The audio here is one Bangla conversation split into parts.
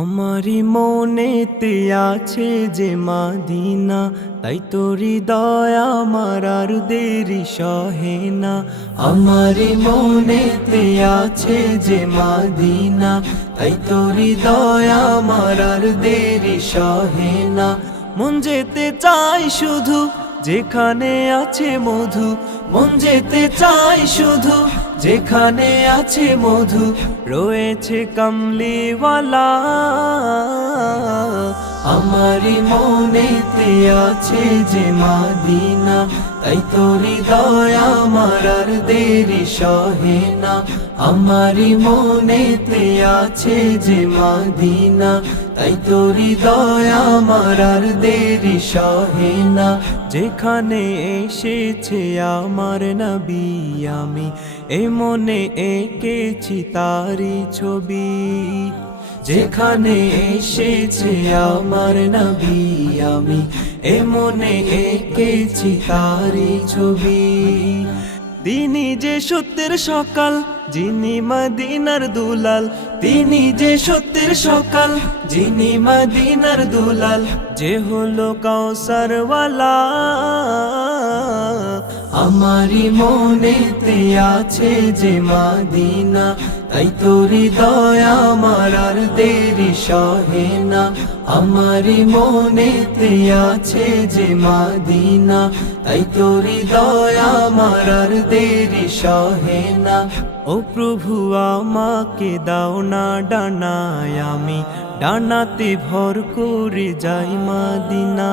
আমারি তে আছে যে দিনা তাই তোরি দয়া আমার আর দেরি সহে না আমারি তে আছে যে দিনা তাই তোরি দয়া আমার আর দেরি সহে না মন যেতে চাই শুধু যেখানে আছে মধু মন যেতে চাই শুধু যেখানে আছে মধু রয়েছে কমলিওয়ালা আমারি মনেতে আছে যে মাদিনা তাই তোরি দয়া মারার দেরি সহে না আমারি মনেতে আছে যে মাদিনা তাই তোরি দয়া মারার দেরি সহে না যেখানে এসেছে আমার নবী আমি এ মনে এঁকেছি তারি ছবি যেখানে এসেছে আমার নবী আমি এমনে এঁকেছি তারি ছবি তিনি যে সত্যের সকাল যিনি মাদিনার দুলাল তিনি যে সত্যের সকাল যিনি মাদিনার দুলাল যে হলো কাউসারওয়ালা আমারি তে আছে যে দিনা তাই তোরি দয়া আমার আর দেরি সহে না আমারি তে আছে যে দিনা তাই তোরি দয়া আমার আর দেরি সহে না ও প্রভু আমাকে দাও না ডানায় আমি ডানাতে ভর করে যাই দিনা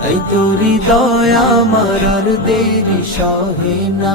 তাই তোরি দয়া আমার দেরি সহে না